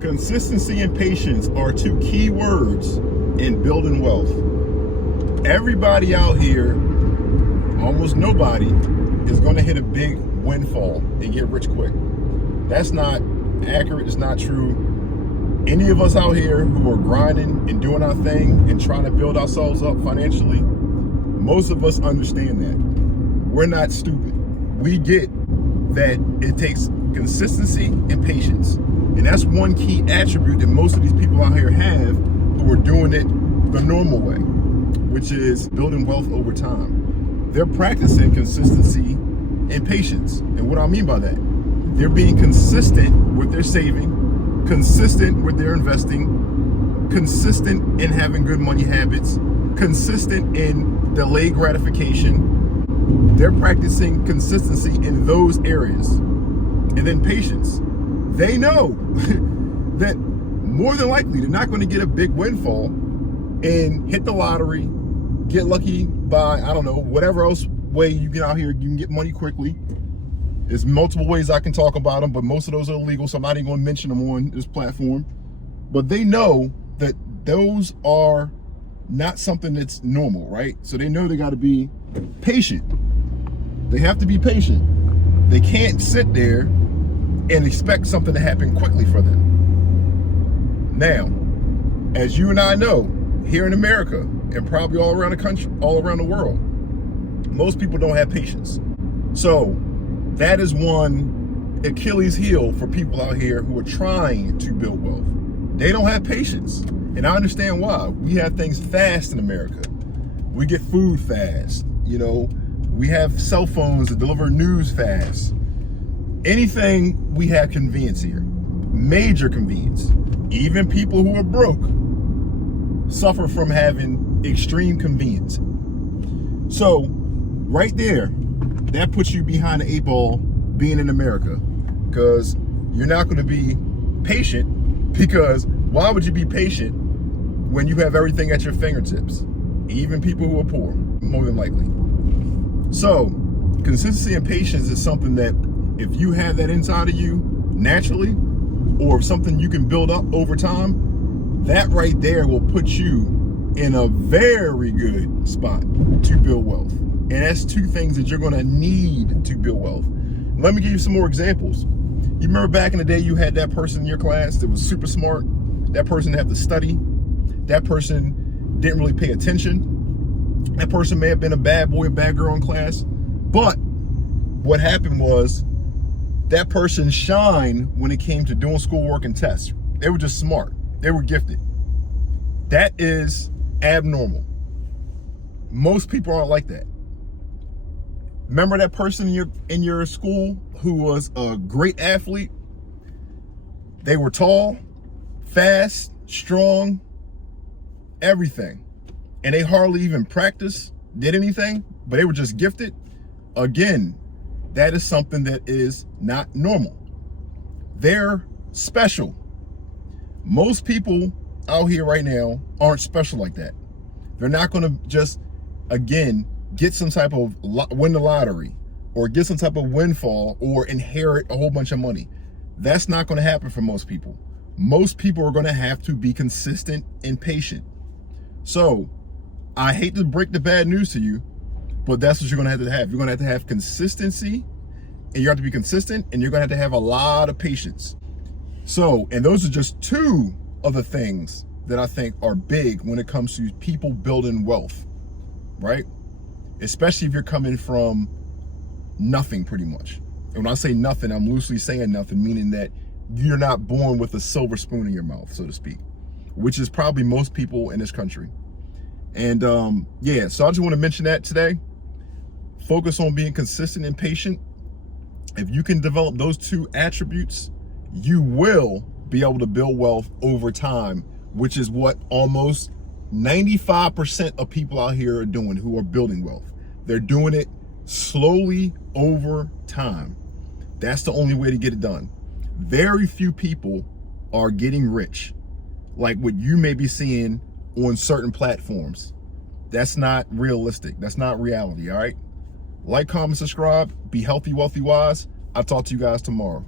Consistency and patience are two key words in building wealth. Everybody out here, almost nobody, is going to hit a big windfall and get rich quick. That's not accurate. It's not true. Any of us out here who are grinding and doing our thing and trying to build ourselves up financially, most of us understand that. We're not stupid. We get that it takes consistency and patience. And that's one key attribute that most of these people out here have who are doing it the normal way, which is building wealth over time. They're practicing consistency and patience. And what I mean by that, they're being consistent with their saving, consistent with their investing, consistent in having good money habits, consistent in delayed gratification. They're practicing consistency in those areas. And then patience. They know that more than likely they're not going to get a big windfall and hit the lottery, get lucky by, I don't know, whatever else way you get out here, you can get money quickly. There's multiple ways I can talk about them, but most of those are illegal, so I'm not even going to mention them on this platform. But they know that those are not something that's normal, right? So they know they got to be patient. They have to be patient. They can't sit there and expect something to happen quickly for them. Now, as you and I know, here in America and probably all around the country, all around the world, most people don't have patience. So that is one Achilles heel for people out here who are trying to build wealth. They don't have patience. And I understand why. We have things fast in America. We get food fast. You know, we have cell phones that deliver news fast. Anything, we have convenience here. Major convenience. Even people who are broke suffer from having extreme convenience. So right there, that puts you behind the 8 ball being in America, because you're not going to be patient. Because why would you be patient when you have everything at your fingertips? Even people who are poor, more than likely. So consistency and patience is something that if you have that inside of you naturally, or something you can build up over time, that right there will put you in a very good spot to build wealth. And that's two things that you're going to need to build wealth. Let me give you some more examples. You remember back in the day, you had that person in your class that was super smart. That person had to study. That person didn't really pay attention. That person may have been a bad boy, a bad girl in class. But what happened was that person shined when it came to doing schoolwork and tests. They were just smart. They were gifted. That is abnormal. Most people aren't like that. Remember that person in your school who was a great athlete? They were tall, fast, strong, everything. And they hardly even practiced, did anything, but they were just gifted. Again, that is something that is not normal. They're special. Most people out here right now aren't special like that. They're not going to just, again, get some type of win the lottery or get some type of windfall or inherit a whole bunch of money. That's not going to happen for most people. Most people are going to have to be consistent and patient. So I hate to break the bad news to you, but that's what you're going to have. You're going to have consistency, and you have to be consistent, and you're going to have a lot of patience. So, and those are just two of the things that I think are big when it comes to people building wealth, right? Especially if you're coming from nothing, pretty much. And when I say nothing, I'm loosely saying nothing, meaning that you're not born with a silver spoon in your mouth, so to speak, which is probably most people in this country. And yeah, so I just want to mention that today. Focus on being consistent and patient. If you can develop those two attributes, you will be able to build wealth over time, which is what almost 95% of people out here are doing who are building wealth. They're doing it slowly over time. That's the only way to get it done. Very few people are getting rich like what you may be seeing on certain platforms. That's not realistic. That's not reality, all right? Like, comment, subscribe. Be healthy, wealthy, wise. I'll talk to you guys tomorrow.